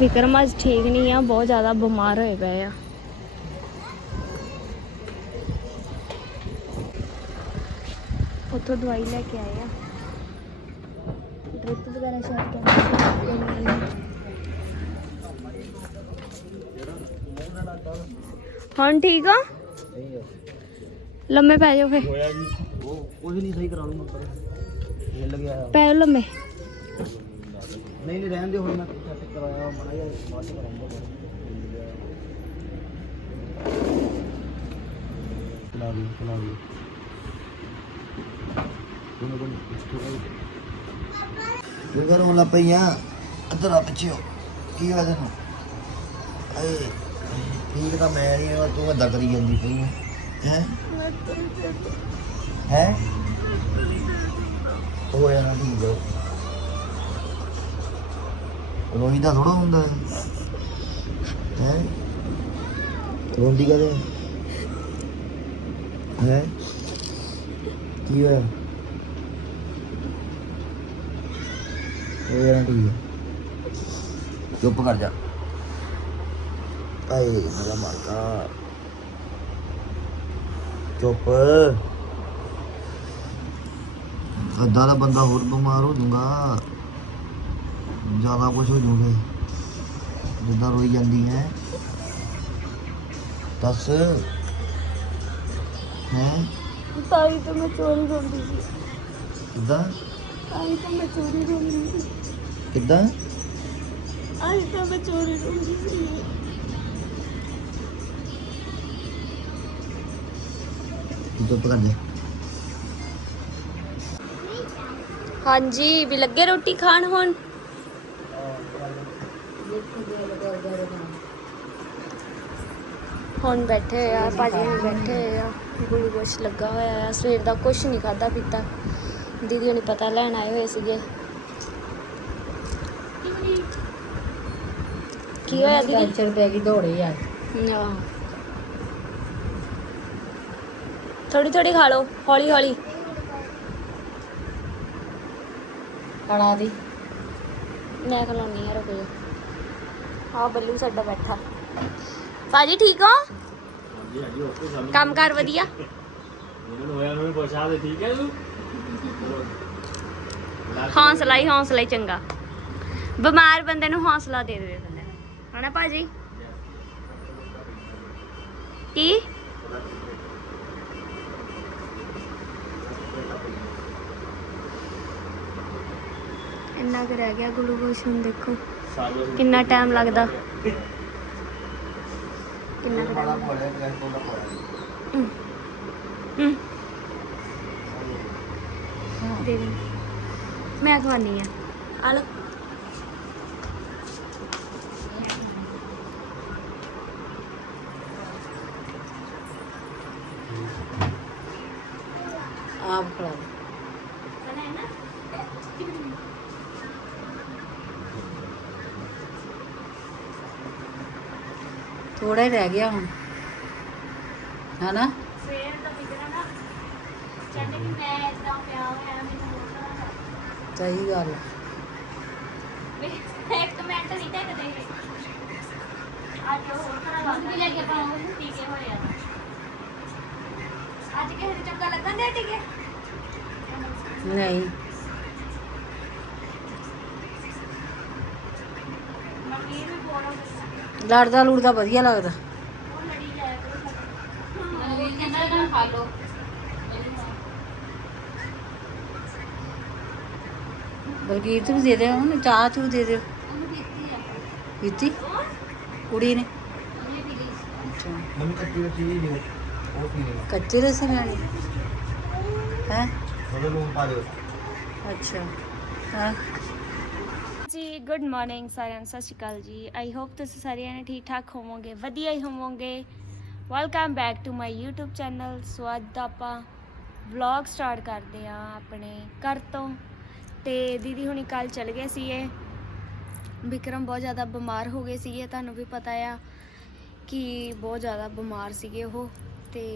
ਵਿਕਰਮ ਅੱਜ ਠੀਕ ਨਹੀਂ ਆ ਬਹੁਤ ਜ਼ਿਆਦਾ ਬਿਮਾਰ ਹੋਏ ਪਏ ਆ। ਉੱਥੋਂ ਦਵਾਈ ਲੈ ਕੇ ਆਏ ਆ। ਡ੍ਰਿਪ ਵਗੈਰਾ ਸ਼ਾਇਦ ਕਹਿੰਦੇ ਹੁਣ ਠੀਕ ਆ? ਲੰਮੇ ਪੈ ਜਾਓ ਫੇ ਹੋਇਆ ਉਹ ਕੁਝ ਨਹੀਂ ਸਹੀ ਕਰਾ ਲੂੰਗਾ ਪਰ ਹਿੱਲ ਗਿਆ। ਪੈ ਲੰਮੇ। ਨਹੀਂ ਨਹੀਂ ਰਹਿਣ ਦੇ ਹੁਣ ਮੈਂ ਕਰਾਇਆ ਮੜਾ ਜਿਹਾ ਬਾਅਦ ਚ ਹੁਣ ਪਈਆਂ। ਅੰਦਰ ਆ ਪਿੱਛੇ ਹੋ। ਕੀ ਹੋਇਆ ਤੈਨੂੰ? ਆਏ ਠੀਕ ਤਾਂ ਮੈਂ ਨਹੀਂ ਹਾਂ, ਤੂੰ ਅੱਦਾ ਕਰੀ ਜਾਂਦੀ ਪਈ ਹੈ? ਹੈ ਹੈ? ਉਹ ਯਾਰ ਠੀਕ ਹੈ ਰੋਈ ਦਾ ਥੋੜਾ ਹੁੰਦਾ। ਹੈ? ਹੈ ਰੋਂਦੀ ਕਦੇ ਹੈ? ਕੀ ਹੋਇਆ? ਉਹ ਯਾਰ ਠੀਕ ਹੈ ਚੁੱਪ ਕਰ ਜਾ। ਆਏ ਮੇਰਾ ਮਾਲਕਾ। ਚੁੱਪ। ਅੱਧਾ ਦਾ ਬੰਦਾ ਹੋਰ ਬਿਮਾਰ ਹੋ ਜਾਊਗਾ। ਜ਼ਿਆਦਾ ਕੁਝ ਹੋ ਜਾਊਗਾ ਜਿੱਦਾਂ ਰੋਈ ਜਾਂਦੀ ਹੈ। ਦੱਸ। ਹੈ? ਤਾਂ ਮੈਂ ਚੋਰੀ ਰੋਂਦੀ ਸੀ। ਕਿੱਦਾਂ? ਤਾਂ ਮੈਂ ਚੋਰੀ ਰੋਂਦੀ ਸੀ। ਕਿੱਦਾਂ? ਅੱਜ ਤਾਂ ਮੈਂ ਚੋਰੀ ਰੋਂਦੀ ਸੀ। ਤੂੰ ਚੁੱਪ ਕਰ ਜਾ। ਹਾਂਜੀ ਵੀ ਲੱਗੇ ਰੋਟੀ ਖਾਣ ਹੁਣ? ਹੁਣ ਬੈਠੇ ਹੋਏ ਆ ਭਾਜੀ ਹੁਣ ਬੈਠੇ ਹੋਏ ਆ ਗਲੂਕੋਸ਼ ਲੱਗਾ ਹੋਇਆ ਆ ਸਵੇਰ ਦਾ ਕੁਝ ਨਹੀਂ ਖਾਦਾ ਪੀਤਾ। ਦੀਦੀ ਹੁਣੀ ਪਤਾ ਲੈਣ ਆਏ ਹੋਏ ਸੀਗੇ। ਕੀ ਹੋਇਆ ਦੀਦੀ? ਟੈਨਸ਼ਨ ਪੈ ਗਈ ਦੌੜੇ ਯਾਰ। ਥੋੜੀ ਥੋੜੀ ਖਾ ਲਓ ਹੌਲੀ ਹੌਲੀ। ਖੜਾ ਦੀ ਮੈਂ ਖਲਾਉਣੀ ਆ ਰੁਕੋ ਆ ਬੱਲੂ ਸਾਡਾ ਬੈਠਾ। ਭਾਜੀ ਠੀਕ ਹੋ? ਹਾਂਜੀ ਹਾਂਜੀ ਓਕੇ ਸਾਨੂੰ ਕੰਮ ਕਾਰ ਵਧੀਆ? ਇਹਨਾਂ ਨੂੰ ਹੋਇਆ ਨੂੰ ਪੁੱਛਾ ਦੇ ਠੀਕ ਹੈ ਤੂੰ? ਹੌਸਲਾ ਹੀ ਹੌਸਲਾ ਹੀ ਚੰਗਾ। ਬਿਮਾਰ ਬੰਦੇ ਨੂੰ ਹੌਸਲਾ ਦੇ ਦੇ ਦਿੰਦੇ ਨੇ। ਹਨਾ ਭਾਜੀ? ਕੀ? ਇੰਨਾ ਕੁ ਰਹਿ ਗਿਆ ਗਲੂਕੋਸ਼ ਹੁਣ ਦੇਖੋ। ਕਿੰਨਾ ਟਾਈਮ ਲੱਗਦਾ। ਕਿੰਨਾ ਕੁ ਬੜਾ time ਪੜਿਆ ਗੈਸ ਤੋਂ ਪੜਿਆ ਹਮ। ਹਮ, ਦੇ ਦੇ ਮੈਂ ਖਵਾਨੀ ਆ ਆ ਲਓ ਆਪ ਖੜਾ ਦੇ ਥੋੜਾ ਹੀ ਰਹਿ ਗਿਆ ਹੁਣ। ਹਨਾ? ਸਵੇਰ ਦਾ ਫਿਕਰ ਨਾ ਕਹਿੰਦੇ ਕਿ ਮੈਂ ਇਦਾਂ ਪਿਆ ਹੋਇਆ ਮੈਨੂੰ ਸਹੀ ਗੱਲ ਆ। ਇੱਕ ਮਿੰਟ ਨਹੀਂ ਟਿਕਦੇ। ਅੱਜ ਹੋਰ ਤਰ੍ਹਾਂ ਲੱਗਦਾ। ਲੈ ਕੇ ਪਾਉਂ ਟੀਕੇ ਹੋਏ ਆ। ਅੱਜ ਕਿਸੇ ਦੇ ਲੱਗਣ ਦੇ ਟੀਕੇ? ਨਹੀਂ ਮਨਵੀਰ ਵੀ ਬੋਲੋ ਲੜਦਾ ਲੁੜਦਾ ਵਧੀਆ ਲੱਗਦਾ। ਉਹ ਲੜੀ ਜਾਇਆ ਕਰੋ ਮਨਵੀਰ ਕਹਿੰਦਾ ਇਹਨਾਂ ਖਾ ਲਓ ਬਲਕੀਤ ਨੂੰ ਦੇ ਦੇ ਉਹਨੂੰ ਚਾਹ ਚੂ ਦੇ ਦਿਓ ਪੀਤੀ ਕੁੜੀ ਨੇ ਕੱਚੇ ਰਸ ਲੈਣੀ। ਹੈ? ਅੱਛਾ। ਹਾਂ। ਗੁੱਡ ਮਾਰਨਿੰਗ ਸਾਰਿਆਂ ਨੂੰ ਸਤਿ ਸ਼੍ਰੀ ਅਕਾਲ ਜੀ। ਆਈ ਹੋਪ ਤੁਸੀਂ ਸਾਰੇ ਨੇ ਠੀਕ ਠਾਕ ਹੋਵੋਗੇ ਵਧੀਆ ਹੀ ਹੋਵੋਗੇ। Welcome back to my YouTube channel so ਅੱਜ ਦਾ ਆਪਾਂ ਵਲੌਗ ਸਟਾਰਟ ਕਰਦੇ ਆ ਆਪਣੇ ਘਰ ਤੋਂ। ਤੇ ਦੀਦੀ ਹੁਣੀ ਕੱਲ ਚਲ ਗਏ ਸੀਗੇ। ਵਿਕਰਮ ਬਹੁਤ ਜ਼ਿਆਦਾ ਬਿਮਾਰ ਹੋ ਗਏ ਸੀਗੇ ਤੁਹਾਨੂੰ ਵੀ ਪਤਾ ਆ ਕਿ ਬਹੁਤ ਜ਼ਿਆਦਾ ਬਿਮਾਰ ਸੀਗੇ ਉਹ। ਤੇ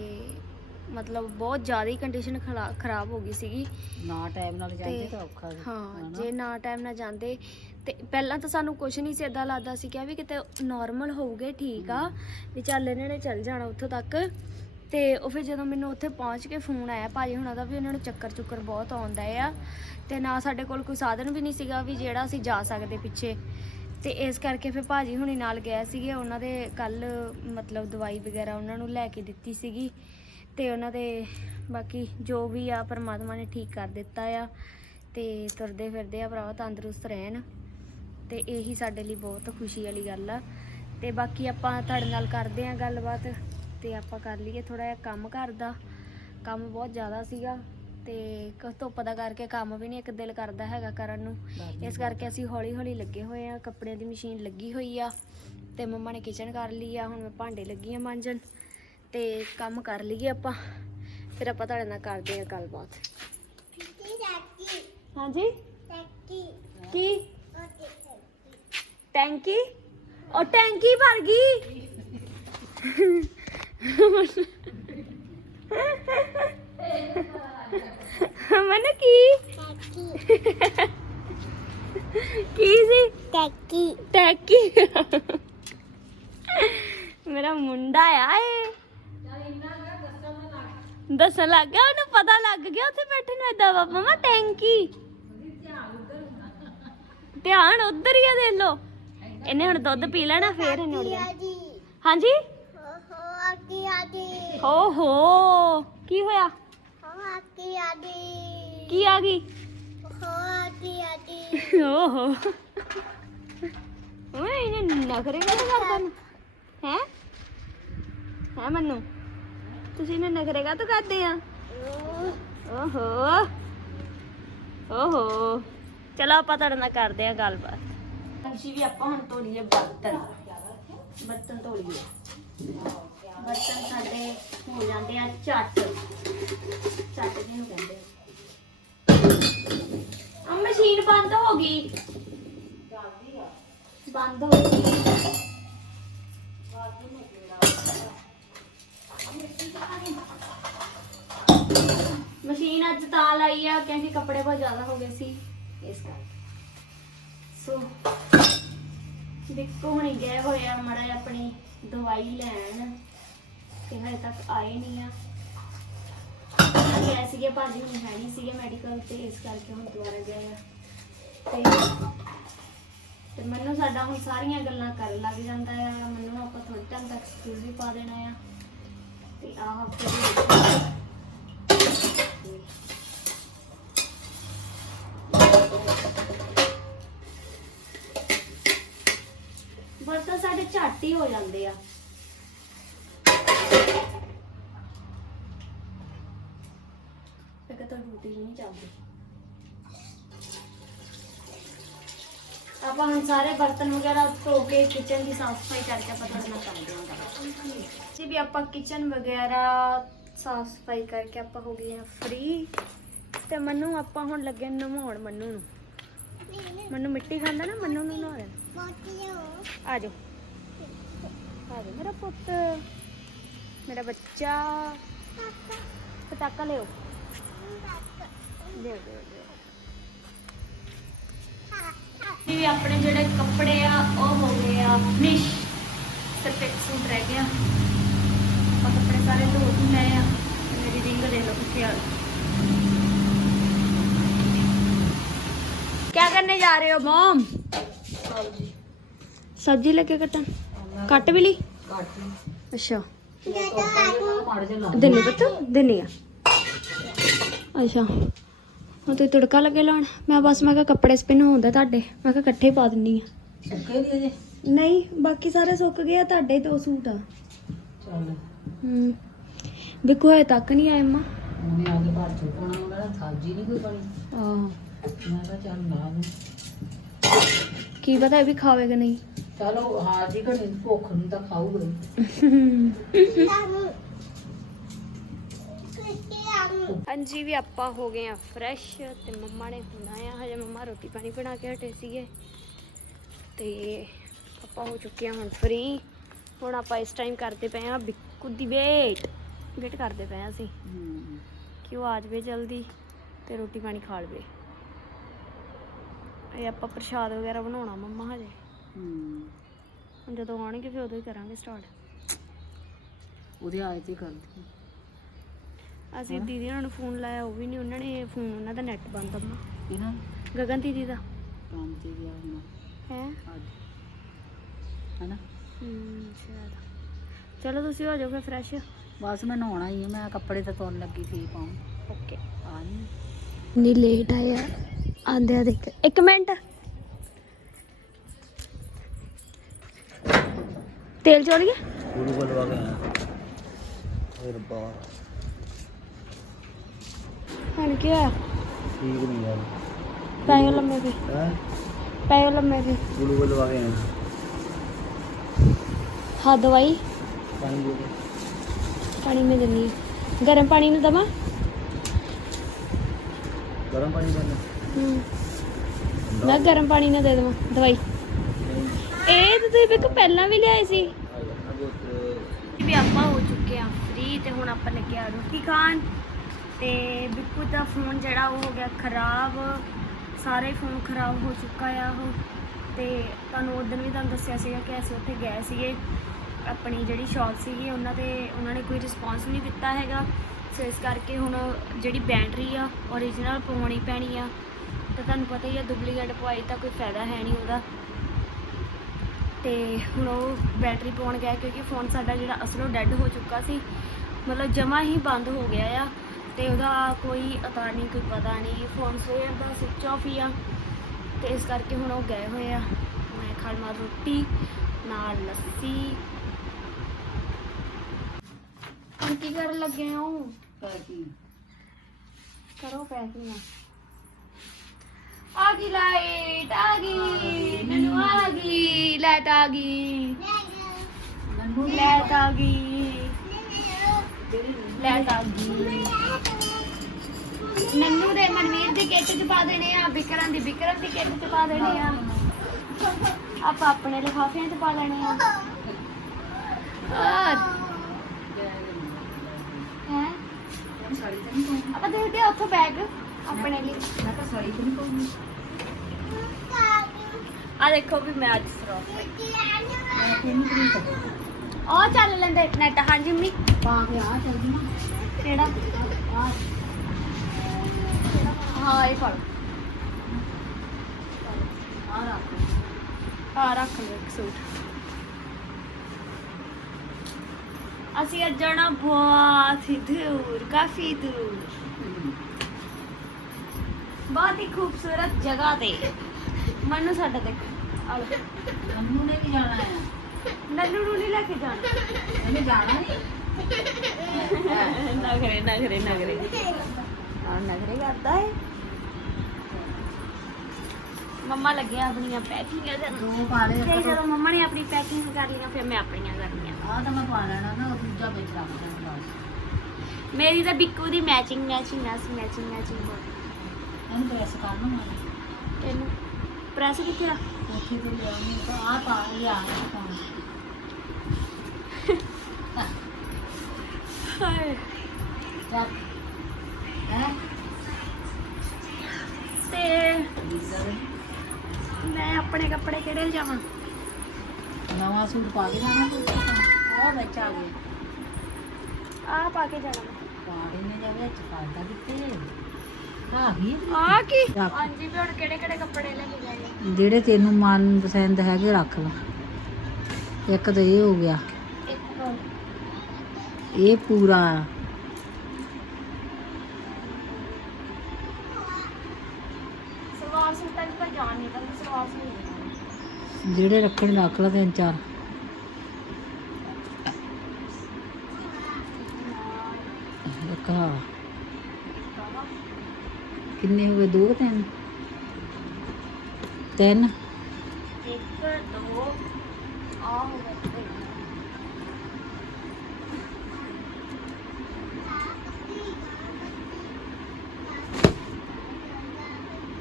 ਮਤਲਬ ਬਹੁਤ ਜ਼ਿਆਦਾ ਹੀ ਕੰਡੀਸ਼ਨ ਖਰਾਬ ਹੋ ਗਈ ਸੀਗੀ। ਨਾ ਟਾਈਮ ਨਾਲ ਜਾਂਦੇ ਤੇ ਔਖਾ ਹਾਂ? ਜੇ ਨਾ ਟਾਈਮ ਨਾਲ ਜਾਂਦੇ ਤੇ ਪਹਿਲਾਂ ਤਾਂ ਸਾਨੂੰ ਕੁਝ ਨਹੀਂ ਸੀ ਇਦਾਂ ਲੱਗਦਾ ਸੀ ਕਿ ਵੀ ਕਿਤੇ ਨਾਰਮਲ ਹੋਊਗੇ, ਠੀਕ ਆ। ਵੀ ਚੱਲ ਇਹਨਾਂ ਨੇ ਚੱਲ ਜਾਣਾ ਉੱਥੋਂ ਤੱਕ। ਤੇ ਉਹ ਫਿਰ ਜਦੋਂ ਮੈਨੂੰ ਉੱਥੇ ਪਹੁੰਚ ਕੇ ਫੋਨ ਆਇਆ, ਭਾਜੀ ਹੁਣਾਂ ਦਾ ਵੀ ਉਹਨਾਂ ਨੂੰ ਚੱਕਰ ਚੁੱਕਰ ਬਹੁਤ ਆਉਂਦਾ ਆ। ਤੇ ਨਾ ਸਾਡੇ ਕੋਲ ਕੋਈ ਸਾਧਨ ਵੀ ਨਹੀਂ ਸੀਗਾ ਵੀ ਜਿਹੜਾ ਅਸੀਂ ਜਾ ਸਕਦੇ ਪਿੱਛੇ। ਤੇ ਇਸ ਕਰਕੇ ਫਿਰ ਭਾਜੀ ਹੁਣੀ ਨਾਲ ਗਏ ਸੀਗੇ। ਉਹਨਾਂ ਦੇ ਕੱਲ ਮਤਲਬ ਦਵਾਈ ਵਗੈਰਾ ਉਹਨਾਂ ਨੂੰ ਲੈ ਕੇ ਦਿੱਤੀ ਸੀਗੀ। ਤੇ ਉਹਨਾਂ ਦੇ ਬਾਕੀ ਜੋ ਵੀ ਆ, ਪਰਮਾਤਮਾ ਨੇ ਠੀਕ ਕਰ ਦਿੱਤਾ ਆ। ਤੇ ਤੁਰਦੇ ਫਿਰਦੇ ਆ ਭਰਾਵਾ, ਤੰਦਰੁਸਤ ਰਹਿਣ। ਤੇ ਇਹੀ ਸਾਡੇ ਲਈ ਬਹੁਤ ਖੁਸ਼ੀ ਵਾਲੀ ਗੱਲ ਆ। ਤੇ ਬਾਕੀ ਆਪਾਂ ਤੁਹਾਡੇ ਨਾਲ ਕਰਦੇ ਆ ਗੱਲਬਾਤ ਤੇ ਆਪਾਂ ਕਰ ਲਈਏ ਥੋੜਾ ਜਿਹਾ ਕੰਮ ਘਰ ਦਾ। ਕੰਮ ਬਹੁਤ ਜ਼ਿਆਦਾ ਸੀਗਾ ਤੇ ਧੁੱਪ ਦਾ ਕਰਕੇ ਕੰਮ ਵੀ ਨਹੀਂ ਇੱਕ ਦਿਲ ਕਰਦਾ ਹੈਗਾ ਕਰਨ ਨੂੰ। ਇਸ ਕਰਕੇ ਅਸੀਂ ਹੌਲੀ ਹੌਲੀ ਲੱਗੇ ਹੋਏ ਆ। ਕੱਪੜਿਆਂ ਦੀ ਮਸ਼ੀਨ ਲੱਗੀ ਹੋਈ ਆ ਤੇ ਮੰਮਾ ਨੇ ਕਿਚਨ ਕਰ ਲਈ ਆ। ਹੁਣ ਮੈਂ ਭਾਂਡੇ ਲੱਗੀ ਆ ਮਾਂਜਣ ਤੇ ਕੰਮ ਕਰ ਲਈਏ ਆਪਾਂ। ਫਿਰ ਆਪਾਂ ਤੁਹਾਡੇ ਨਾਲ ਕਰਦੇ ਆ ਗੱਲਬਾਤ। ਹਾਂਜੀ? ਕੀ? ਟੈਂਕੀ? ਉਹ ਟੈਂਕੀ ਭਰ ਗਈ। ਮਨ ਕੀ? ਕੀ ਸੀ? ਟੈਕੀ। ਟੈਕੀ। ਮੇਰਾ ਮੁੰਡਾ ਆ ਇਹ। ਦੱਸਣ ਲੱਗ ਗਿਆ ਉਹਨੂੰ ਪਤਾ ਲੱਗ ਗਿਆ ਉੱਥੇ ਬੈਠੇ ਨੂੰ ਏਦਾਂ ਵਾ। ਮਮਾ ਟੈਂਕੀ। ਧਿਆਨ ਉਧਰ ਹੀ ਆ ਦੇ ਲੋ ਇਹਨੇ ਹੁਣ ਦੁੱਧ ਪੀ ਲੈਣਾ ਫੇਰ ਇਹਨੇ ਉੱਡ ਜਾਣਾ ਹਾਂਜੀ? ਓਹੋ ਕੀ ਹੋਇਆ? ਕੀ ਆ ਗਈ? ਓਹੋ ਓਏ ਇਹਨੇ ਨਖਰੇ ਕਾਹਦੇ ਕਰਦਾ ਨੇ ਹੈ? ਹੈ ਮੰਨੂ? ਤੁਸੀਂ ਇਹਨੇ ਨਖਰੇ ਕਾਹਤੋਂ ਕਰਦੇ ਆ? ਓਹੋ। ਓਹੋ। ਚਲੋ ਆਪਾਂ ਤੁਹਾਡੇ ਨਾਲ ਕਰਦੇ ਆ ਗੱਲਬਾਤ। ਅੰਸ਼ੀ ਵੀ ਆਪਾਂ ਹੁਣ ਧੋਲੀਏ ਬਰਤਨ। ਬਰਤਨ ਧੋਲੀਏ ਬਰਤਨ ਸਾਡੇ ਹੋ ਜਾਂਦੇ ਆ ਝੱਟ। ਝੱਟ ਜਿਹਨੂੰ ਕਹਿੰਦੇ ਆ। ਮਸ਼ੀਨ ਬੰਦ ਹੋ ਗਈ। ਬੰਦ ਹੋ ਗਈ। ਮਸ਼ੀਨ ਅੱਜ ਤਾਂ ਲਾਈ ਆ ਕਿਉਂਕਿ ਕੱਪੜੇ ਬਹੁਤ ਜ਼ਿਆਦਾ ਹੋ ਗਏ ਸੀ। ਇਸ ਕਰਕੇ। ਸੋ ਦੇਖੋ ਹੁਣੀ ਗਏ ਹੋਏ ਆ ਮੜਾ ਆਪਣੀ ਦਵਾਈ ਲੈਣ ਤੇ ਹਜੇ ਤੱਕ ਆਏ ਨਹੀਂ ਆ। ਗਏ ਸੀਗੇ ਭਾਜੀ, ਹੁਣ ਹੈ ਨਹੀਂ ਸੀਗੇ ਮੈਡੀਕਲ ਤੇ ਇਸ ਕਰਕੇ ਹੁਣ ਦੁਬਾਰਾ ਗਏ ਆ। ਤੇ ਮੈਨੂੰ ਸਾਡਾ ਹੁਣ ਸਾਰੀਆਂ ਗੱਲਾਂ ਕਰਨ ਲੱਗ ਜਾਂਦਾ ਆ। ਮੈਨੂੰ ਆਪਾਂ ਥੋੜੇ ਟਾਈਮ ਤੱਕ ਸਕੂਲ ਵੀ ਪਾ ਦੇਣਾ ਆ। ਤੇ ਆਹ ਹਫ਼ਤੇ ਦੇ ਝੱਟ ਹੀ ਹੋ ਜਾਂਦੇ ਆ। ਇੱਕ ਤਾਂ ਡਿਊਟੀ ਨਹੀਂ ਚੱਲਦੀ। ਆਪਾਂ ਹੁਣ ਸਾਰੇ ਬਰਤਨ ਵਗੈਰਾ ਧੋ ਕੇ ਕਿਚਨ ਦੀ ਸਾਫ਼ ਸਫ਼ਾਈ ਕਰਕੇ ਆਪਾਂ ਤੁਹਾਡੇ ਨਾਲ ਹਾਂ ਜੀ ਵੀ ਆਪਾਂ ਕਿਚਨ ਵਗੈਰਾ ਸਾਫ਼ ਸਫ਼ਾਈ ਕਰਕੇ ਆਪਾਂ ਹੋ ਗਏ ਆ ਫ੍ਰੀ ਤੇ ਮੈਨੂੰ ਆਪਾਂ ਹੁਣ ਲੱਗੇ ਨਹਾਉਣ ਮੰਨੂ ਨੂੰ। ਮੈਨੂੰ ਮਿੱਟੀ ਖਾਂਦਾ ਨਾ ਮੰਨੂ ਨੂੰ ਨਹਾਉਣ। ਆ ਜਾਓ। ਆ ਜਾਓ ਮੇਰਾ ਪੁੱਤ ਮੇਰਾ ਬੱਚਾ ਪਟਾਕਾ ਲਿਓ ਲਿਓ ਲਿਓ ਲਿਓ ਵੀ ਆਪਣੇ ਜਿਹੜੇ ਕੱਪੜੇ ਆ ਉਹ ਹੋ ਗਏ ਆ ਫਿਨਿਸ਼ ਸਿਰਫ ਇੱਕ ਸੂਟ ਰਹਿ ਗਿਆ ਆਪਾਂ ਕੱਪੜੇ ਸਾਰੇ ਧੋ ਵੀ ਲਏ ਆ ਤੇ ਮੇਰੀ ਰਿੰਗ ਲੈ ਲਓ ਕਿੱਥੇ ਆ क्या करने जा रहे हो मॉम सब्जी लेके कटन ਕੱਟ ਵੀ ਲਈ? ਕੱਟ ਅੱਛਾ। ਮਾੜਾ ਜਿਹਾ ਲਾ ਦਿੰਨੀ ਆ। ਅੱਛਾ। ਹੁਣ ਤੇ ਤੜਕਾ ਲੱਗੇ ਲਾਉਣ। ਮੈਂ ਬਸ ਮੈਂ ਕਿਹਾ ਕੱਪੜੇ ਸਪਿਨ ਹੁੰਦਾ ਤੁਹਾਡੇ। ਮੈਂ ਕਿਹਾ ਇਕੱਠੇ ਪਾ ਦਿੰਨੀ ਆ। ਨਹੀਂ ਬਾਕੀ ਸਾਰੇ ਸੁੱਕ ਗਏ ਆ ਤੁਹਾਡੇ ਦੋ ਸੂਟ ਆ। ਚੱਲ। ਹੂੰ। ਤੱਕ ਨਹੀਂ ਆਏ ਮਾਂ ਉਹਨੇ ਆ ਕੇ ਬਾਹਰ ਚੁੱਕਣਾ ਉਹਨਾਂ ਦਾ ਸਬਜ਼ੀ ਨਹੀਂ ਕੋਈ ਬਣੀ ਆਹੋ। ਮੈਂ ਕਿਹਾ ਚੱਲ ਲਾ ਕੀ ਪਤਾ ਇਹ ਵੀ ਖਾਵੇਗਾ ਨਹੀਂ। ਚਲੋ, ਹਾਂ, ਜੀ ਘੜੀ ਭੁੱਖ ਨੂੰ ਤਾਂ ਖਾਊਗਾ ਹਾਂਜੀ, ਵੀ ਆਪਾਂ ਹੋ ਗਏ ਆ ਫਰੈਸ਼ ਤੇ ਮੰਮਾ ਨੇ ਹੁਣ ਆਇਆ, ਹਜੇ ਮੰਮਾ ਰੋਟੀ ਪਾਣੀ ਬਣਾ ਕੇ ਹਟੇ ਸੀਗੇ। ਤੇ ਆਪਾਂ ਹੋ ਚੁੱਕੇ ਆ ਹੁਣ ਫ੍ਰੀ ਹੁਣ ਆਪਾਂ ਇਸ ਟਾਈਮ ਕਰਦੇ ਪਏ ਆ ਬਿੱਕੂ ਦੀ ਵੇਟ ਵੇਟ ਕਰਦੇ ਪਏ ਆ ਅਸੀਂ। ਕਿ ਉਹ ਆ ਜਾਵੇ ਜਲਦੀ ਤੇ ਰੋਟੀ ਪਾਣੀ ਖਾ ਲਵੇ। ਇਹ ਆਪਾਂ ਪ੍ਰਸ਼ਾਦ ਵਗੈਰਾ ਬਣਾਉਣਾ ਮੰਮਾ ਹਜੇ। ਹੂੰ। ਹੁਣ ਜਦੋਂ ਆਉਣਗੇ ਫਿਰ ਉਦੋਂ ਹੀ ਕਰਾਂਗੇ ਸਟਾਰਟ ਉਹਦੇ ਆਏ ਤੇ ਕਰਦੀ ਅਸੀਂ ਦੀਦੀ ਉਹਨਾਂ ਨੂੰ ਫੋਨ ਲਾਇਆ ਉਹ ਵੀ ਨਹੀਂ ਉਹਨਾਂ ਨੇ ਫੋਨ ਉਹਨਾਂ ਦਾ ਨੈਟ ਬੰਦ ਆ ਇਹਨਾਂ ਗਗਨ ਦੀਦੀ ਦਾ। ਕੰਮ ਤੇ ਗਿਆ ਹੁਣ। ਹੈ? ਅੱਜ। ਹੈਨਾ? ਹੂੰ ਸ਼ਾਇਦ। ਚਲੋ ਤੁਸੀਂ ਹੋ ਜਾਓ ਫਿਰ ਫਰੈਸ਼ ਬਸ ਮੈਂ ਨਹਾਉਣਾ ਹੀ ਆ ਮੈਂ ਕੱਪੜੇ ਤਾਂ ਧੋਣ ਲੱਗੀ ਸੀ ਪਾਉਂ ਓਕੇ ਆ ਨਹੀਂ ਨੀ। ਲੇਟ ਆਇਆ ਆਂਦੇ ਆ ਦੇਖ। ਇੱਕ ਮਿੰਟ। ਤੇਲ ਚੋਲ ਗਿਆ? ਗੁਰੂ ਕੋਲ ਲਵਾ ਕੇ ਆਇਆ। ਓਏ ਰੱਬਾ। ਹੁਣ ਕੀ ਹੋਇਆ? ਠੀਕ ਨਹੀਂ ਯਾਰ। ਪੈਸੇ ਲੰਮੇ ਪਏ। ਹੈ? ਪੈਸੇ ਲੰਮੇ ਪਏ। ਗੁਰੂ ਕੋਲ ਲਵਾ ਕੇ ਆਇਆ। ਹਾਂ ਦਵਾਈ? ਪਾਣੀ ਦੇ ਦੇ ਪਾਣੀ ਮੈਂ ਦਿੰਨੀ ਹਾਂ। ਗਰਮ ਪਾਣੀ ਨੂੰ ਦਵਾਂ? ਗਰਮ ਪਾਣੀ ਦੇਣਾ ਹੂੰ। ਮੈਂ ਗਰਮ ਪਾਣੀ ਨਾਲ ਦੇ ਦੇਵਾਂ। ਦਵਾਈ। ਇਹ ਤੁਸੀਂ ਬਿਕ ਪਹਿਲਾਂ ਵੀ ਲਿਆਏ ਸੀ। ਵੀ ਆਪਾਂ ਹੋ ਚੁੱਕੇ ਆ ਫ੍ਰੀ ਤੇ ਹੁਣ ਆਪਾਂ ਲੱਗੇ ਆ ਰੋਟੀ ਖਾਣ। ਤੇ ਬਿੱਕੂ ਦਾ ਫੋਨ ਜਿਹੜਾ ਉਹ ਹੋ ਗਿਆ ਖਰਾਬ। ਸਾਰੇ ਫੋਨ ਖਰਾਬ ਹੋ ਚੁੱਕਾ ਆ ਉਹ। ਤੇ ਤੁਹਾਨੂੰ ਉਦੋਂ ਵੀ ਤੁਹਾਨੂੰ ਦੱਸਿਆ ਸੀਗਾ ਕਿ ਅਸੀਂ ਉੱਥੇ ਗਏ ਸੀਗੇ। ਆਪਣੀ ਜਿਹੜੀ ਸ਼ਾਪ ਸੀਗੀ, ਉਹਨਾਂ ਤੇ ਉਹਨਾਂ ਨੇ ਕੋਈ ਰਿਸਪੌਂਸ ਨਹੀਂ ਦਿੱਤਾ ਹੈਗਾ। ਸੋ ਇਸ ਕਰਕੇ ਹੁਣ ਜਿਹੜੀ ਬੈਟਰੀ ਆ origignal ਪਵਾਉਣੀ ਪੈਣੀ ਆ। ਤੇ ਤੁਹਾਨੂੰ ਪਤਾ ਹੀ ਆ ਡੁਪਲੀਕੇਟ ਪਵਾਈ ਤਾਂ ਕੋਈ ਫਾਇਦਾ ਹੈ ਨਹੀਂ ਉਹਦਾ। ਤੇ ਹੁਣ ਉਹ ਬੈਟਰੀ ਪਾਉਣ ਗਿਆ ਕਿਉਂਕਿ ਫੋਨ ਸਾਡਾ ਜਿਹੜਾ ਅਸਲੋਂ ਡੈੱਡ ਹੋ ਚੁੱਕਾ ਸੀ। ਮਤਲਬ ਜਮਾ ਹੀ ਬੰਦ ਹੋ ਗਿਆ ਆ ਤੇ ਉਹਦਾ ਕੋਈ ਅਤਾ ਨਹੀਂ ਕੋਈ ਪਤਾ ਨਹੀਂ ਫੋਨ ਸਵੇਰ ਦਾ ਸਵਿਚ ਆਫ ਹੀ ਆ। ਤੇ ਇਸ ਕਰਕੇ ਹੁਣ ਉਹ ਗਏ ਹੋਏ ਆ। ਮੈਂ ਖਾਣਾ ਰੋਟੀ ਨਾਲ ਲੱਸੀ। ਹੁਣ ਕੀ ਕਰਨ ਲੱਗੇ ਹੋ? ਪੈਕਿੰਗ ਕਰੋ ਪੈਕਿੰਗ। ਆ ਗਈ ਲਾਈਟ ਆ ਗਈ ਨਨੂ ਆ ਗਈ ਲਾਈਟ ਆ ਗਈ ਨੰਨੂ ਲਾਈਟ ਆ ਗਈ ਲਾਈਟ ਆ ਗਈ ਨੰਨੂ ਦੇ ਮਨਵੀਰ ਦੀ ਕਿੱਟ ਚ ਪਾ ਦੇਣੇ ਆ ਵਿਕਰਮ ਦੀ ਵਿਕਰਮ ਦੀ ਕਿੱਟ ਚ ਪਾ ਦੇਣੇ ਆ। ਆਪਾਂ ਆਪਣੇ ਲਿਫਾਫਿਆਂ ਚ ਪਾ ਲੈਣੇ ਆ। ਹੈ? ਆਪਾਂ ਦੇਖਦੇ ਆ ਉੱਥੋਂ ਬੈਗ। ਆਪਣੇ ਲਈ ਮੈਂ ਤਾਂ ਸਾੜੀ ਤਾਂ ਨਹੀਂ ਪਾਉਣੀ ਆ ਦੇਖੋ ਵੀ ਮੈਂ ਅੱਜ ਫਰੋਕ ਮੈਂ ਤੈਨੂੰ ਕਿਹਨੂੰ ਕਹਾਂ ਉਹ ਚੱਲ ਲੈਂਦੇ ਨੈਟ ਹਾਂਜੀ ਮੰਮੀ। ਪਾ ਕੇ ਆ ਚੱਲਦੀ ਨਾ। ਕਿਹੜਾ? ਆ ਹਾਂ ਇਹ ਫੜ। ਆ ਰੱਖ। ਆ ਰੱਖ ਲਓ ਇੱਕ ਸੂਟ। ਅਸੀਂ ਅੱਜ ਜਾਣਾ ਬਹੁਤ ਹੀ ਦੂਰ ਕਾਫੀ ਦੂਰ। ਬਹੁਤ ਹੀ ਖੂਬਸੂਰਤ ਜਗ੍ਹਾ ਤੇ। ਮਨੂੰ ਸਾਡਾ ਦੇਖ। ਨੰਨੂ ਨੇ ਵੀ ਜਾਣਾ ਹੈ। ਨੰਨੂ ਨੂੰ ਨਹੀਂ ਲੈ ਕੇ ਜਾਣਾ। ਇਹਨੇ ਜਾਣਾ ਨਹੀਂ ਨਗਰੇ ਨਗਰੇ ਨਗਰੇ। ਆ ਨਗਰੇ ਕਰਦਾ ਹੈ। ਮੰਮਾ ਲੱਗਿਆ ਆਪਣੀਆਂ ਪੈਕਿੰਗਾਂ ਕਰਨ। ਦੋ ਪਾ ਲੈ ਤੇ ਜਦੋਂ ਮੰਮਾ ਨੇ ਆਪਣੀ ਪੈਕਿੰਗ ਕਰ ਲਈ ਨਾ ਫਿਰ ਮੈਂ ਆਪਣੀਆਂ ਕਰਨੀਆਂ। ਆ ਤਾਂ ਮੈਂ ਪਾ ਲੈਣਾ ਨਾ ਉਹ ਦੂਜਾ ਵਿੱਚ ਰੱਖ ਦੇਣਾ ਮੇਰੀ ਤਾਂ ਬਿੱਕੂ ਦੀ ਮੈਚਿੰਗ ਮੈਚਿੰਗ ਆ ਸੀ ਮੈਚਿੰਗ ਮੈਚਿੰਗ ਇਹਨੂੰ ਪ੍ਰੈਸ ਕਰਨਾ ਮਾਰ ਤੈਨੂੰ। ਪ੍ਰੈਸ ਕਿੱਥੇ ਆ? ਉੱਥੇ ਤੋਂ ਲਿਆਉਣੀ ਤਾਂ ਆ ਪਾ ਲਿਆ ਆ ਪਾਉਣਾ ਹਾਏ। ਚੱਲ। ਹੈ? ਤੇ ਮੈਂ ਆਪਣੇ ਕੱਪੜੇ ਕਿਹੜੇ ਲਿਜਾਵਾਂ ਨਵਾਂ ਸੂਟ ਪਾ ਕੇ ਜਾਣਾ ਤੂੰ। ਉਹ ਵਿੱਚ ਆ ਗਿਆ ਆ ਪਾ ਕੇ ਜਾਣਾ। ਨੇ ਜਾਂ ਵਿੱਚ ਪਾਦਾ ਕਿੱਥੇ? ਆ ਹੀ ਆ ਕੀ ਰੱਖ। ਹਾਂਜੀ ਵੀ ਹੁਣ ਕਿਹੜੇ ਕਿਹੜੇ ਕੱਪੜੇ ਲੈ ਕੇ ਜਾਈਏ ਜਿਹੜੇ ਤੈਨੂੰ ਮਨ ਪਸੰਦ ਹੈਗੇ ਰੱਖ ਲਾ ਇੱਕ ਤਾਂ ਇਹ ਹੋ ਗਿਆ ਇੱਕ ਹੋਰ। ਇਹ ਪੂਰਾ ਸਲਵਾਰ ਸੂਟਾਂ 'ਚ ਤਾਂ ਜਾਣ ਨਹੀਂ ਦਿੰਦੇ ਸਲਵਾਰ ਸੂਟ ਨਹੀਂ ਲੈਣੇ। ਜਿਹੜੇ ਰੱਖਣ ਰੱਖ ਲਾ ਤਿੰਨ ਚਾਰ ਇੱਕ ਆਹ। ਕਿੰਨੇ ਹੋ ਗਏ ਦੋ ਕਿ ਤਿੰਨ? ਤਿੰਨ? ਇੱਕ ਦੋ ਆ ਹੋ ਗਏ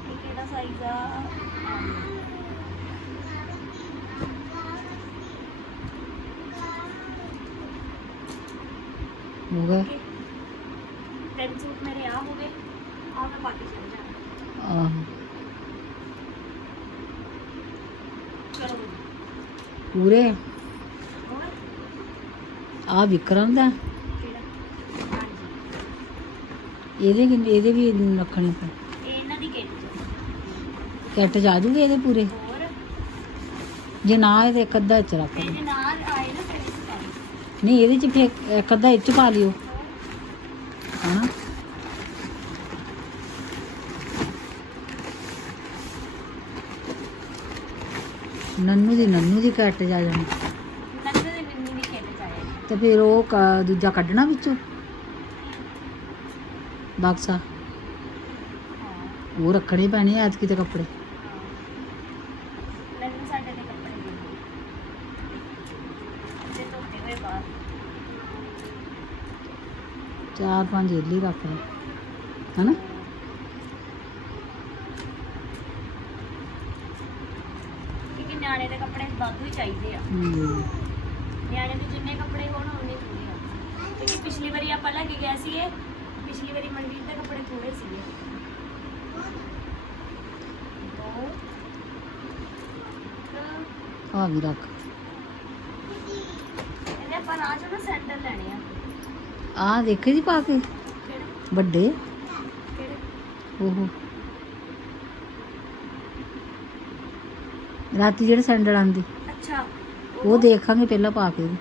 ਇਹ ਕਿਹੜਾ ਸਾਈਜ਼ ਆ ਹੋ ਗਏ ਤਿੰਨ ਸੂਟ ਮੇਰੇ ਆ ਹੋ ਗਏ ਆ ਮੈਂ ਪਾ ਕੇ ਚਲ ਜਾਣਾ ਆਹ ਪੂਰੇ। ਆ ਵਿਕਰਮ ਦਾ? ਇਹਦੇ ਕਿੰਨੇ ਇਹਦੇ ਵੀ ਰੱਖਣੇ ਪਏ। ਇਹ ਇਹਨਾਂ ਦੀ ਕਿੱਟ ਕਿੱਟ ਜਾ ਜੂਗੇ ਇਹਦੇ ਪੂਰੇ? ਜੇ ਨਾ ਇਹਦੇ ਇੱਕ ਅੱਧਾ ਚ ਰੱਖ ਲਓ। ਆਏ ਨਾ ਨਹੀਂ ਇਹਦੇ ਚ ਫੇਰ ਇੱਕ ਅੱਧਾ ਇਹ ਚ ਪਾ ਲਿਓ ਹਨਾ ਨੰਨੂ ਦੀ ਨੰਨੂ ਦੀ ਕੱਟ ਜਾ ਜਾਣੀ। ਨੰਨੇ ਦੇ ਮੈਨੂੰ ਵੀ ਖੇਡ ਚਾਏ ਤੇ ਫਿਰ ਉਹ ਕ- ਦੂਜਾ ਕੱਢਣਾ ਵਿੱਚੋਂ? ਬਾਕਸਾ। ਹਾਂ। ਉਹ ਰੱਖਣੇ ਪੈਣੇ ਐਤ ਕਿਤੇ ਕੱਪੜੇ। ਨੰਨੇ ਸਾਡੇ ਦੇ ਕੱਪੜੇ ਦੇ ਤੇ ਧੋਤੇ ਹੋਏ ਬਾਹਰ। ਚਾਰ ਪੰਜ ਏਲੀ ਰੱਖ ਲਓ ਹਨਾ ਕਿਉਂਕਿ ਨਿਆਣੇ ਦੇ ਕੱਪੜੇ ਵਾਧੂ ਹੀ ਚਾਹੀਦੇ ਆ। ਨਿਆਣੇ ਦੇ ਜਿੰਨੇ ਕੱਪੜੇ ਹੋਣ ਉਨੇ ਥੋੜੇ ਆ। ਕਿਉਂਕਿ ਪਿਛਲੀ ਵਾਰੀ ਆਪਾਂ ਲੈ ਕੇ ਗਏ ਸੀਗੇ ਪਿਛਲੀ ਵਾਰੀ ਮਨਵੀਰ ਦੇ ਕੱਪੜੇ ਥੋੜੇ ਸੀਗੇ। ਦੋ ਆ ਵੀ ਰੱਖ। ਇਹਦੇ ਆਪਾਂ ਰਾਜ ਨੂੰ ਸੈਂਡਲ ਲੈਣੇ ਆ। ਆ ਦੇਖੇ ਜੀ ਪਾ ਕੇ। ਕਿਹੜੇ? ਵੱਡੇ। ਕਿਹੜੇ? ਉਹ ਰਾਤੀ ਜਿਹੜੇ ਸੈਂਡਲ ਆਂਦੀ ਅੱਛਾ। ਉਹ ਦੇਖਾਂਗੇ ਪਹਿਲਾਂ ਪਾ ਕੇ। ਉਹਦੇ।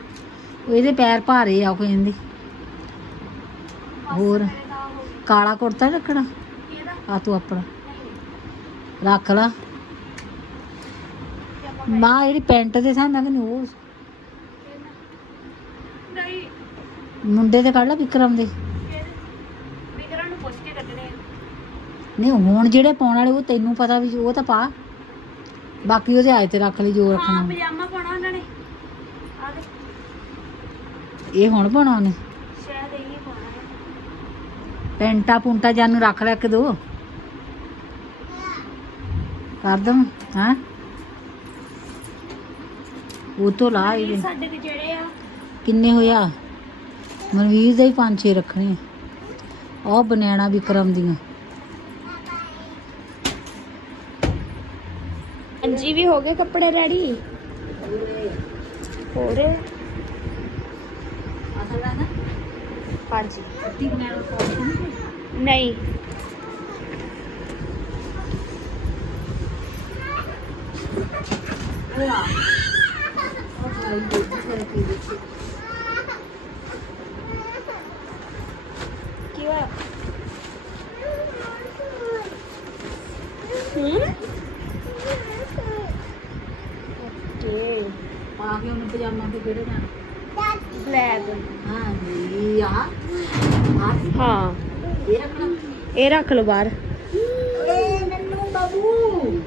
ਉਹ ਇਹਦੇ ਪੈਰ ਭਾਰੇ ਆ ਕੋਈ ਇਹਦੇ ਹੋਰ। ਕਾਲਾ ਕੁੜਤਾ ਨੀ ਰੱਖਣਾ? ਇਹਦਾ ਆ ਤੂੰ ਆਪਣਾ। ਰੱਖ ਲਾ। ਤੇ ਮਾਂ ਜਿਹੜੀ ਪੈਂਟ ਦੇ ਸਾਹ ਨਾ ਕਿ ਉਹ ਨਹੀਂ। ਮੁੰਡੇ ਦੇ ਕੱਢ ਲਾ ਵਿਕਰਮ ਦੇ। ਕਿਹੜੇ ਵਿਕਰਾਂ ਨੂੰ ਪੁੱਛ ਕੇ ਕੱਢਣੇ ਆ। ਨਹੀਂ ਹੁਣ ਜਿਹੜੇ ਪਾਉਣ ਵਾਲੇ ਉਹ ਤੈਨੂੰ ਪਤਾ ਵੀ ਉਹ ਤਾਂ ਪਾ। ਬਾਕੀ ਉਹਦੇ ਆਏ ਤੇ ਰੱਖ ਲਈ ਜੋ ਹਾਂ ਰੱਖਣਾ। ਪਜਾਮਾ ਪਾਉਣਾ ਉਹਨਾਂ ਨੇ। ਆ ਦੇ ਇਹ ਹੁਣ ਪਾਉਣਾ ਉਹਨੇ? ਸ਼ਾਇਦ ਇਹ ਪਾਉਣਾ ਹੈ। ਪੈਂਟਾ ਪੁੰਟਾ ਜਾਨੂੰ ਰੱਖ ਲੈ ਕੇ ਦੋ। ਕਰ ਦਮ ਹਾਂ? ਉਹ ਤੋਂ ਲਾ ਇਹ ਸਾਡੇ ਤੇ ਜਿਹੜੇ ਆ। ਕਿੰਨੇ ਹੋਇਆ? ਮਨਵੀਰ ਦੇ ਹੀ ਪੰਜ ਛੇ ਰੱਖਣੇ ਆ। ਉਹ ਬਨੈਣਾ ਵਿਕਰਮ ਦੀਆਂ। ਹਾਂਜੀ ਵੀ ਹੋ ਗਏ ਕੱਪੜੇ ਰੈਡੀ ਹੋ ਰਹੇ ਹਾਂਜੀ ਨਹੀਂ ਕੀ ਕੇ ਉਹਨੂੰ ਪਜਾਮਾ ਤੇ ਕਿਹੜੇ ਜਾਣਾ ਬਲੈਕ ਹਾਂ ਜੀ ਆ ਆ ਹਾਂ। ਇਹ ਰੱਖਣਾ ਇਹ ਰੱਖ ਲਓ ਬਾਹਰ। ਏ ਨੰਨੂ ਬਾਬੂ।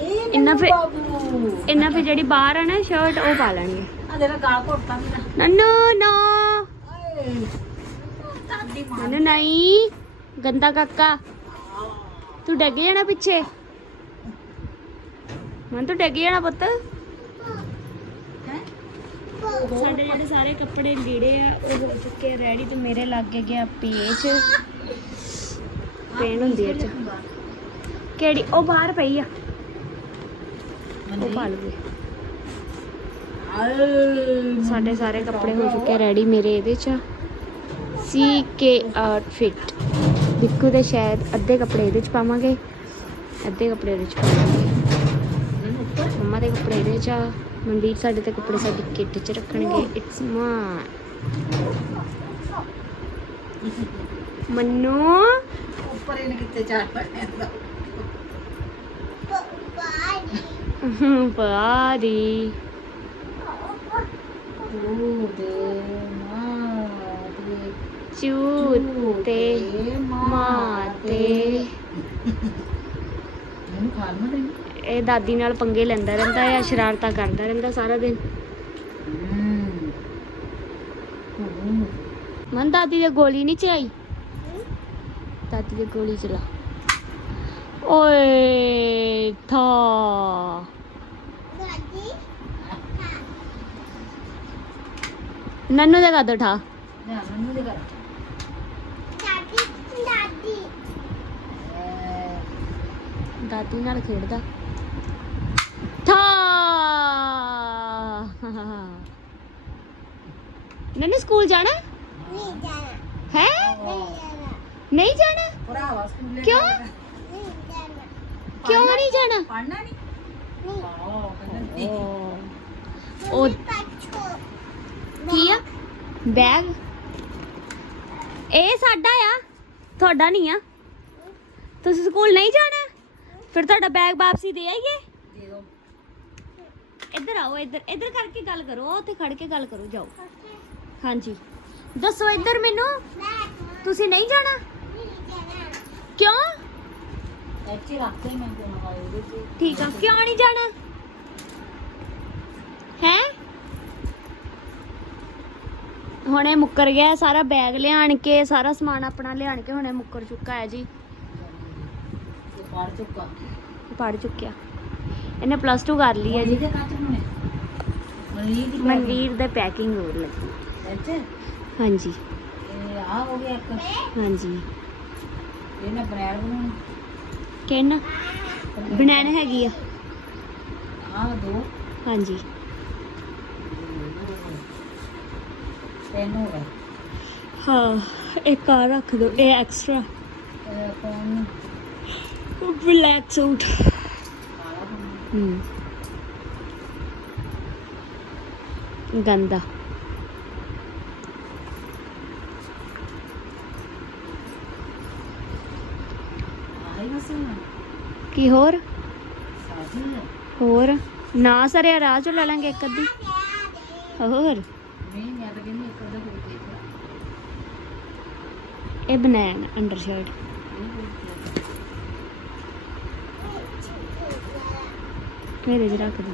ਇਹ ਇੰਨਾ ਫਿਰ ਬਾਬੂ। ਇੰਨਾ ਫਿਰ ਜਿਹੜੀ ਬਾਹਰ ਆ ਨਾ ਸ਼ਰਟ ਉਹ ਪਾ ਲੈਣਗੇ ਆ ਤੇਰਾ ਗਾਲ ਘੋਟਦਾ ਮੇਰਾ। ਨੰਨੂ ਨੋ। ਓਏ। ਦਾਦੀ ਮਾਂ। ਨੰਨੂ ਨਹੀਂ। ਗੰਦਾ ਕਾਕਾ। ਤੂੰ ਡਿੱਗ ਜਾਣਾ ਪਿੱਛੇ। ਮਨ ਤੂੰ ਡਿੱਗ ਜਾਣਾ ਪੁੱਤ। ਸਾਡੇ ਜਿਹੜੇ ਸਾਰੇ ਕੱਪੜੇ ਲੀੜੇ ਆ, ਉਹ ਹੋ ਚੁੱਕੇ ਰੈਡੀ ਤੇ ਮੇਰੇ ਲੱਗ ਗਿਆ ਪੇਜ। ਪੇਨ ਹੁੰਦੀ ਹੈ ਚ। ਕਿਹੜੀ? ਉਹ ਬਾਹਰ ਪਈ ਆ। ਉਹ ਪਾ ਲਵੇ। ਸਾਡੇ ਸਾਰੇ ਕੱਪੜੇ ਹੋ ਚੁੱਕੇ ਰੈਡੀ ਮੇਰੇ ਇਹਦੇ ਚ। ਸੀ ਕੇ ਆਊਟਫਿਟ ਬਿੱਕੂ ਦੇ ਸ਼ਾਇਦ ਅੱਧੇ ਕੱਪੜੇ ਇਹਦੇ ਚ ਪਾਵਾਂਗੇ। ਅੱਧੇ ਕੱਪੜੇ ਇਹਦੇ ਚ ਪਾਵਾਂਗੇ। ਮੰਮਾ ਦੇ ਕੱਪੜੇ ਇਹਦੇ ਚ ਆ। ਮਨਵੀਰ ਸਾਡੇ ਤੇ ਕੱਪੜੇ ਸਾਡੀ ਕਿੱਟ ਚ ਰੱਖਣਗੇ ਇਟਸ ਮਾਈ ਮੰਨੂ ਉੱਪਰ ਇਹਨੇ ਕਿੱਥੇ ਚੜ ਪੈਣਾ ਪਾਰੀ ਤੂੰ ਦੇ ਮਾਂ ਦੇ ਚੂਤੇ ਮਾਤੇ ਇਹਨੂੰ ਖਾਲ ਮਾ ਦੇਣੀ ਇਹ ਦਾਦੀ ਨਾਲ ਪੰਗੇ ਲੈਂਦਾ ਰਹਿੰਦਾ ਹੈ ਸ਼ਰਾਰਤਾਂ ਕਰਦਾ ਰਹਿੰਦਾ ਸਾਰਾ ਦਿਨ। ਹੂੰ ਮਨ ਦਾਦੀ ਦੇ ਗੋਲੀ ਨਹੀਂ ਚਲਾਈ? ਦਾਦੀ ਦੇ ਗੋਲੀ ਚਲਾ। ਓਏ ਥਾ। ਨੰਨੂ ਦੇ ਕਦ ਉਠਾ। ਦੇ ਦਾਦੀ ਨਾਲ ਖੇਡਦਾ। ਹਾਂ ਨੰਨੂ ਸਕੂਲ ਜਾਣਾ? ਹੈ? ਨਹੀਂ ਜਾਣਾ। ਭਰਾਵਾ ਸਕੂਲੇ ਕਿਉਂ? ਕਿਉਂ ਨਹੀਂ ਜਾਣਾ? ਪੜਨਾ ਨਹੀਂ? ਉਹ ਕੀ ਆ? ਬੈਗ? ਇਹ ਸਾਡਾ ਆ। ਤੁਹਾਡਾ ਨਹੀਂ ਆ। ਤੁਸੀਂ ਸਕੂਲ ਨਹੀਂ ਜਾਣਾ? ਫਿਰ ਤੁਹਾਡਾ ਬੈਗ ਵਾਪਸੀ ਦੇ ਆਈਏ? ਇੱਧਰ ਆਓ ਇੱਧਰ ਇੱਧਰ ਕਰਕੇ ਗੱਲ ਕਰੋ ਉੱਥੇ ਖੜ ਕੇ ਗੱਲ ਕਰੋ ਜਾਓ। ਹਾਂਜੀ। ਦੱਸੋ ਇੱਧਰ ਮੈਨੂੰ। ਤੁਸੀਂ ਨਹੀਂ ਜਾਣਾ? ਕਿਉਂ? ਇੱਥੇ ਰੱਖ ਦੇ ਮੈਂ ਕੋਲ ਆਏ ਉਹਦੇ ਠੀਕ ਆ ਕਿਉਂ ਨਹੀਂ ਜਾਣਾ? ਹੈ? ਹੁਣੇ ਮੁੱਕਰ ਗਿਆ ਸਾਰਾ ਬੈਗ ਲਿਆਣ ਕੇ ਸਾਰਾ ਸਮਾਨ ਆਪਣਾ ਲਿਆਣ ਕੇ ਹੁਣੇ ਮੁੱਕਰ ਚੁੱਕਾ ਹੈ ਜੀ। ਤੇ ਪੜ ਚੁੱਕਾ। ਪੜ ਚੁੱਕਿਆ। ਇਹਨੇ ਪਲੱਸ 2 ਕਰ ਲਈ ਹੈ ਜੀ। ਮਨਵੀਰ ਦੀ ਪੈਕਿੰਗ? ਹੋਰ ਲੱਗੀ। ਇੱਥੇ ਹਾਂਜੀ। ਇਹ ਆ ਹੋ ਗਿਆ ਇੱਕ। ਹਾਂਜੀ। ਇਹਨੇ ਬ੍ਰੈਡ ਬਣਾਉਣੀ। ਕਿੰਨਾ ਬਨਾਨ ਹੈਗੀ ਆ। ਆ ਦੋ। ਹਾਂਜੀ। ਤਿੰਨ ਹੋ ਇੱਕ ਆ ਰੱਖ ਦੋ ਇਹ ਐਕਸਟਰਾ ਬਲੈਕ ਸੂਟ ਗੰਦਾ। ਕੀ ਹੋਰ? ਹੋਰ? ਨਾ ਸਰਿਆ ਰਾਹ ਚੋਂ ਲੈ ਲਾਂਗੇ ਇੱਕ ਅੱਧੀ। ਹੋਰ? ਨਹੀਂ ਮੈਂ ਤਾਂ ਕਹਿੰਦੀ ਇੱਕ ਅੱਧਾ ਹੋਰ ਦੇਖ ਇਹ ਬਨਾਨ ਅੰਡਰ ਸ਼ਰਟ ਇਹ ਹੋਰ ਕੀ ਹੈ? ਮੇਰੇ 'ਚ ਰੱਖ ਦੋ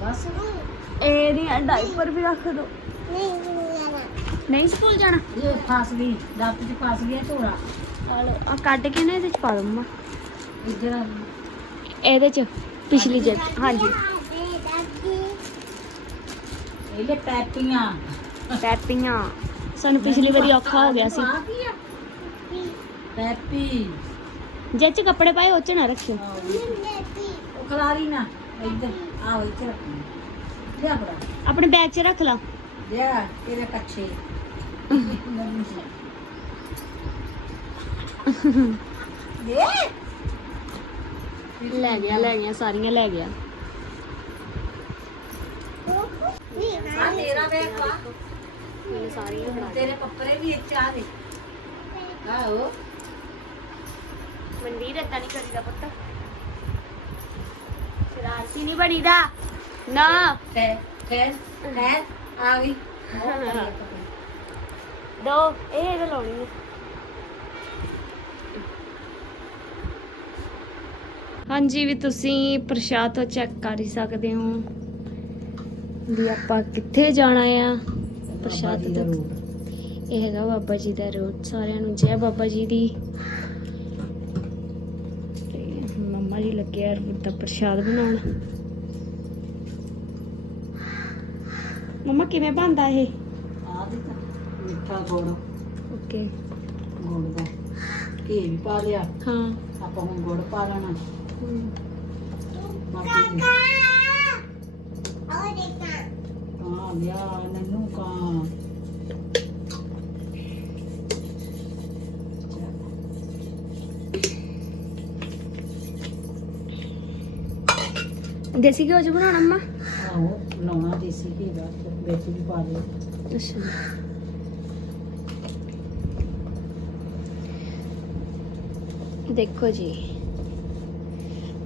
ਬਸ ਡਾਈਪਰ ਵੀ ਰੱਖ ਦੋ ਨਹੀਂ ਸਕੂਲ ਜਾਣਾ? ਇਹ ਫਸ ਗਈ ਲੱਤ 'ਚ ਫਸ ਗਿਆ ਝੋਲਾ। ਆ ਲਓ ਆ ਕੱਢ ਕੇ ਨਾ ਇਹਦੇ 'ਚ ਪਾ ਦੋ ਮਾ ਇੱਧਰ ਆ ਇਹਦੇ 'ਚ ਪਿਛਲੀ ਜੇਬ ਹਾਂਜੀ। ਇਹ ਲੈ ਪੈਪੀਆਂ। ਪੈਪੀਆਂ। ਸਾਨੂੰ ਪਿਛਲੀ ਵਾਰੀ ਔਖਾ ਹੋ ਗਿਆ ਸੀ। ਪੈਪੀ। ਜੇ 'ਚ ਕੱਪੜੇ ਪਾਏ ਉਹ 'ਚ ਨਾ ਰੱਖਿਓ। ਉਹ ਖਲਾਰੀ ਨਾ ਇੱਧਰ ਆ ਇੱਥੇ ਰੱਖੀ ਲਿਆ ਬੜਾ। ਆਪਣੇ ਬੈਗ 'ਚ ਰੱਖ ਲਾ। ਲਿਆ ਤੇਰੇ ਕੱਛੇ। ਦੇ ਲੈ ਗਿਆ ਲੈ ਗਿਆ ਸਾਰੀਆਂ ਲੈ ਗਿਆ। ਆ ਤੇਰਾ ਬੈਗ ਵਾ। ਮੈਨੂੰ ਸਾਰੀਆਂ ਫੜਾ ਤੇਰੇ ਕੱਪੜੇ ਵੀ ਇੱਥੇ ਆ ਦੇ। ਆਓ ਮਨਵੀਰ ਏਦਾਂ ਨਹੀਂ ਕਰੀਦਾ ਪੁੱਤ। ਸ਼ਰਾਰਤੀ ਨਹੀਂ ਬਣੀਦਾ। ਨਾ। ਠਹਿਰ ਠਹਿਰ ਠਹਿਰ ਆ ਗਈ। ਦੋ ਇਹ ਇਹਦੇ ਲਾਉਣੀ ਹੈ ਹਾਂਜੀ ਵੀ ਤੁਸੀਂ ਪ੍ਰਸ਼ਾਦ ਤੋਂ ਚੈੱਕ ਕਰ ਹੀ ਸਕਦੇ ਹੋ। ਵੀ ਆਪਾਂ ਕਿੱਥੇ ਜਾਣਾ ਆ? ਪ੍ਰਸ਼ਾਦ ਤੋਂ। ਇਹ ਹੈਗਾ ਬਾਬਾ ਜੀ ਦਾ ਰੋਡ ਸਾਰਿਆਂ ਨੂੰ ਜੈ ਬਾਬਾ ਜੀ ਦੀ। ਮੰਮਾ ਜੀ ਲੱਗੇ ਆ ਦਾ ਪ੍ਰਸ਼ਾਦ ਬਣਾਉਣ। ਮੰਮਾ ਕਿਵੇਂ ਬਣਦਾ ਇਹ? ਆ ਦੇ ਤਾਂ ਮਿੱਠਾ ਗੁੜ। ਓਕੇ। ਗੁੜ ਦਾ। ਘੀ ਵੀ ਪਾ ਲਿਆ। ਹਾਂ। ਆਪਾਂ ਹੁਣ ਗੁੜ ਪਾ ਲੈਣਾ। ਹਮ। ਬਾਕੀ ਹਾਂ ਲਿਆ ਨੰਨੂ ਕਾਂ। ਦੇਸੀ ਘਿਓ ਚ ਬਣਾਉਣਾ ਮੰਮਾ? ਆਹੋ ਲਾਉਣਾ ਦੇਸੀ ਘੀ ਦਾ ਵਿੱਚ ਵੀ ਪਾ ਲਿਆ ਅੱਛਾ। ਦੇਖੋ ਜੀ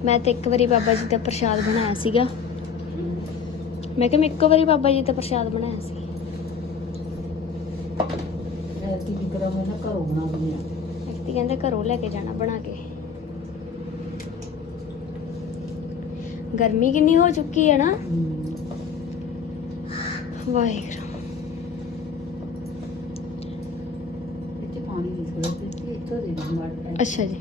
ਮੈਂ ਤੇ ਇੱਕ ਵਾਰੀ ਬਾਬਾ ਜੀ ਦਾ ਪ੍ਰਸ਼ਾਦ ਬਣਾਇਆ ਸੀਗਾ। ਮੈਂ ਕਿਹਾ ਮੈਂ ਇੱਕ ਵਾਰੀ ਬਾਬਾ ਜੀ ਦਾ ਪ੍ਰਸ਼ਾਦ ਬਣਾਇਆ ਸੀ। ਵੀ ਕਰਾਂ ਮੈਂ ਨਾ ਘਰੋਂ ਬਣਾ ਦਿੰਦੀ ਆ ਐਕਤੀ ਕਹਿੰਦੇ ਘਰੋਂ ਲੈ ਕੇ ਜਾਣਾ ਬਣਾ ਕੇ। ਗਰਮੀ ਕਿੰਨੀ ਹੋ ਚੁੱਕੀ ਹੈ ਨਾ? ਵਾਹਿਗੁਰੂ। ਅੱਛਾ ਜੀ।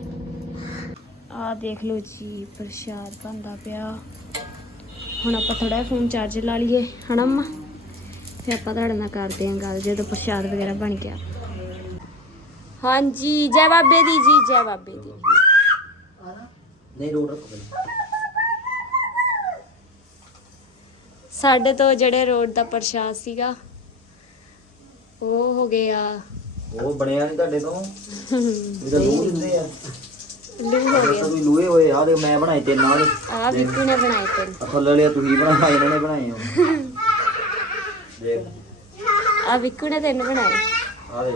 ਆ ਦੇਖ ਲਓ ਜੀ ਪ੍ਰਸ਼ਾਦ ਬਣਦਾ ਪਿਆ। ਹੁਣ ਆਪਾਂ ਥੋੜਾ ਫੋਨ ਚਾਰਜ ਲਾ ਲਈਏ ਹਨਾ ਮੰਮਾ ਫਿਰ ਆਪਾਂ ਤੁਹਾਡੇ ਨਾਲ ਕਰਦੇ ਆਂ ਗੱਲ ਜਦੋਂ ਪ੍ਰਸ਼ਾਦ ਵਗੈਰਾ ਬਣ ਗਿਆ। ਹਾਂਜੀ ਜੈ ਬਾਬੇ ਦੀ ਜੀ ਜੈ ਬਾਬੇ ਦੀ। ਨਹੀਂ ਰੋਡ ਰੱਖੋ ਸਾਡੇ ਤੋਂ ਜਿਹੜੇ ਰੋਡ ਦਾ ਪ੍ਰਸ਼ਾਦ ਸੀਗਾ ਉਹ ਹੋ ਗਿਆ। ਉਹ ਬਣਿਆ ਨਹੀਂ ਤੁਹਾਡੇ ਤੋਂ? ਇਹ ਤਾਂ ਲੂਹ ਦਿੰਦੇ ਆ। ਲੂ ਹੋ ਗਿਆ ਤਾਂ ਵੀ ਲੂਏ ਹੋਏ ਆ ਤੇ ਮੈਂ ਬਣਾਏ ਤੇ ਨਾਲ ਆ ਵਿਕੂ ਨੇ ਬਣਾਏ ਤਿੰਨ। ਥੱਲੇ ਲਿਆ ਤੁਸੀਂ ਬਣਾਏ ਇਹਨਾਂ ਨੇ ਬਣਾਏ ਆ। ਦੇਖ। ਆ ਵਿਕੂ ਨੇ ਤਿੰਨ ਬਣਾਏ। ਆ ਦੇ।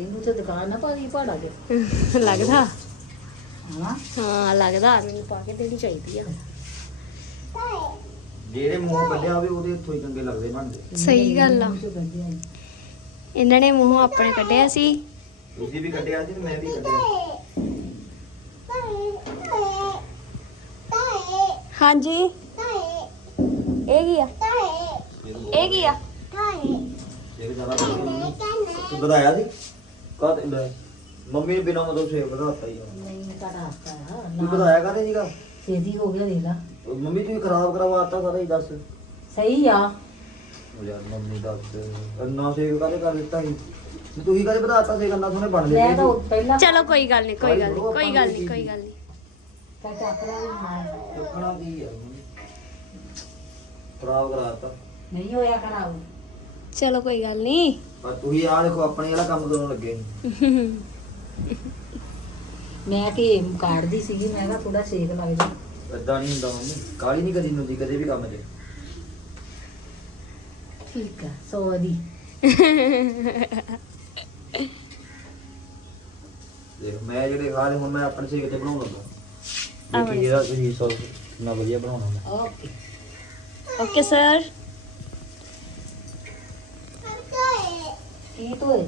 ਇਹਨੂੰ ਤੇ ਦੁਕਾਨ ਨਾ ਪਾਦੀ ਪਹਾੜਾ ਕੇ ਲੱਗਦਾ? ਹਾਂ। ਹਾਂ ਲੱਗਦਾ। ਮੈਨੂੰ ਪਾ ਕੇ ਦੇਣੀ ਚਾਹੀਦੀ ਆ। ਜਿਹੜੇ ਮੂੰਹ ਕੱਢਿਆ ਹੋਵੇ ਉਹਦੇ ਹੱਥੋਂ ਹੀ ਚੰਗੇ ਲੱਗਦੇ ਬਣਦੇ ਸਹੀ ਗੱਲ ਆ। ਇਹਨਾਂ ਨੇ ਮੂੰਹ ਆਪਣੇ ਕੱਢਿਆ ਸੀ। ਤੁਸੀਂ ਵੀ ਕੱਢਿਆ ਸੀ ਤੇ ਮੈਂ ਵੀ ਕੱਢਿਆ ਹਾਂਜੀ। ਇਹ ਕੀ ਆ? ਇਹ ਕੀ ਆ? ਇਹ ਜ਼ਿਆਦਾ ਤੂੰ ਵਧਾਇਆ ਸੀ? ਕਦ ਮੰਮੀ ਨੇ ਬਿਨਾਂ ਮਤਲਬ ਸੇਵ ਵਧਾਤਾ ਹੀ ਉਹਨੇ। ਨਹੀਂ ਕਢਾਤਾ ਤੂੰ ਵਧਾਇਆ ਕਾਹਦੇ ਸੀਗਾ? ਛੇਤੀ ਹੋ ਗਿਆ ਦੇਖ ਲਾ। ਮੰਮੀ ਤੂੰ ਖਰਾਬ ਕਰਵਾਤਾ ਸਾਰਾ ਹੀ ਦੱਸ। ਸਹੀ ਆ। ਉਹ ਯਾਰ ਮੰਮੀ ਦੱਸ ਅੰਨਾ ਸੇਵ ਕਾਹਦੇ ਕਰ ਦਿੱਤਾ ਸੀ? ਤੇ ਤੁਸੀਂ ਕਾਹਦੇ ਵਧਾਤਾ ਸੀ ਕੰਨਾ ਸੋਨੇ ਬਣ ਮੈਂ ਲਏ ਤਾਂ ਪਹਿਲਾਂ ਚਲੋ ਕੋਈ ਗੱਲ ਨਹੀਂ ਕੋਈ ਗੱਲ ਨਹੀਂ ਕੋਈ ਗੱਲ ਨਹੀਂ ਕੋਈ ਗੱਲ ਨਹੀਂ ਕਾ ਚੱਕਰਾ ਵੀ ਮਾਰ ਚੁੱਕਣਾ ਕੀ ਆ ਖਰਾਬ ਕਰਾਤਾ ਨਹੀਂ ਹੋਇਆ ਖਰਾਬ। ਚਲੋ ਕੋਈ ਗੱਲ ਨਹੀਂ ਪਰ ਤੁਸੀਂ ਆ ਦੇਖੋ ਆਪਣੇ ਵਾਲਾ ਕੰਮ ਕਰਨ ਲੱਗੇ ਮੈਂ ਕਿ ਕਾੜਦੀ ਸੀਗੀ ਮੈਂ ਕਿਹਾ ਥੋੜਾ ਸੇਕ ਲੱਗ ਜਾ ਏਦਾਂ ਨਹੀਂ ਹੁੰਦਾ ਮੰਮੀ ਕਾਲੀ ਨਹੀਂ ਕਦੀ ਹੁੰਦੀ ਕਦੇ ਵੀ ਕੰਮ 'ਚ। ਠੀਕ ਆ ਸੌ ਦੀ ਦੇਖ ਮੈਂ ਜਿਹੜੇ ਖਾ ਲਏ ਹੁਣ ਮੈਂ ਆਪਣੇ ਸੇਕ ਤੇ ਬਣਾਉਣ ਲੱਗਾ। ਆਹ ਦੇਖੀ ਜਿਹੜਾ ਤੁਸੀਂ ਸੌ ਨਾ ਵਧੀਆ ਬਣਾਉਣਾ ਮੈਂ। ਓਕੇ। Okay sir. ਕੀ ਤੋਏ